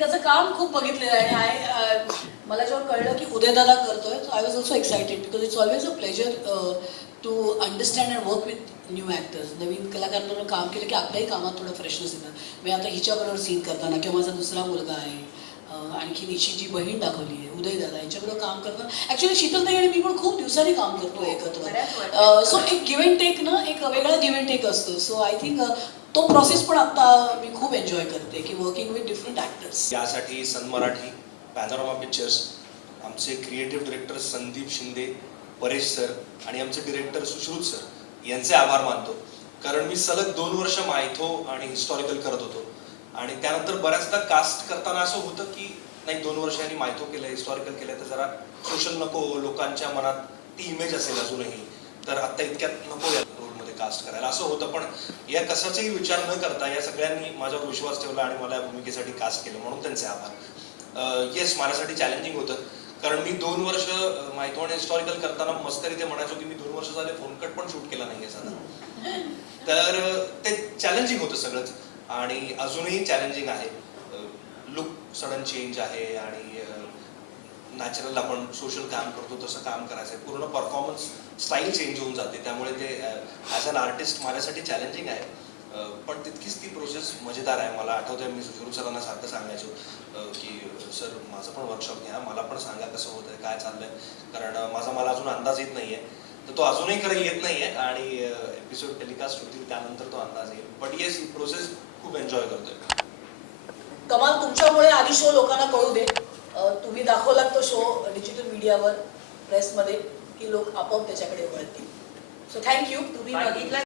काम खूप बघितलेलं आहे. आणि आय मला जेव्हा कळलं की उदयदादा करतोय so I was also excited because it's always a pleasure to understand and work with new actors नवीन कलाकारांवर काम केलं की आपल्याही कामात थोडं फ्रेशनेस येतं. मी आता हिच्याबरोबर सीन करताना किंवा माझा दुसरा मुलगा आहे आणखी हिची जी बहीण दाखवली आहे उदयदादा यांच्याबरोबर काम करताना ॲक्च्युली शीतलताई आणि मी पण खूप दिवसांनी काम करतो एकत्र. बऱ्याच वर्षांनी. सो एक गिव्ह अँड टेक ना एक वेगळा गिव्ह अँड टेक असतो. सो आय थिंक तो प्रोसेस पण आता मी खूप एन्जॉय करते की वर्किंग विथ डिफरंट ॲक्टर्स यासाठी सन मराठी पॅनोरामा पिक्चर्स आमचे creative director Sandeep Shinde Paresh sir आणि आमचे डिरेक्टर सुश्रुत सर यांचे आभार मानतो. कारण मी सलग दोन वर्ष मायथो आणि हिस्टॉरिकल करत होतो. आणि त्यानंतर बऱ्याचदा कास्ट करताना असं होतं की नाही दोन वर्षांनी मायतो केलं हिस्टॉरिकल केलं तर जरा सोशल नको लोकांच्या मनात ती इमेज असेल अजूनही. तर आता इतक्यात नको या रोलमध्ये कास्ट करायला. असं होतं पण या कशाचाही विचार न करता या सगळ्यांनी माझ्यावर विश्वास ठेवला आणि मला या भूमिकेसाठी कास्ट केलं म्हणून त्यांचे आभार. येस माझ्यासाठी चॅलेंजिंग होतं कारण मी दोन वर्ष अं, माहिती आणि हिस्टॉरिकल करताना मस्करी ते म्हणायचो की मी दोन वर्ष झाले फोन कट पण शूट केला नाहीये साधारण. तर ते चॅलेंजिंग होतं सगळंच. आणि अजूनही चॅलेंजिंग आहे. लुक सडन चेंज आहे आणि नॅचरल आपण सोशल काम करतो तसं काम करायचं आहे पूर्ण परफॉर्मन्स स्टाईल चेंज होऊन जाते. त्यामुळे ते ॲज अन आर्टिस्ट माझ्यासाठी चॅलेंजिंग आहे. पण तितकीच ती प्रोसेस मजेदार आहे. मला आठवतंय मी सुरू सरांना सारखं सांगायचो की सर माझं पण वर्कशॉप घ्या. मला पण सांगा कसं होतं आहे काय चाललं आहे कारण माझा मला अजून अंदाज येत नाही आहे तर तो अजूनही खरं येत नाही आहे आणि एपिसोड टेलिकास्ट होतील त्यानंतर तो अंदाज येईल. बट येस ही प्रोसेस खूप एन्जॉय करतोय. कमाल तुमच्यामुळे आधी शो लोकांना कळू दे. तुम्ही दाखवलात तो शो डिजिटल मीडियावर प्रेसमध्ये की लोक आपोआप त्याच्याकडे वळतील. सो थँक्यू तुम्ही बघितला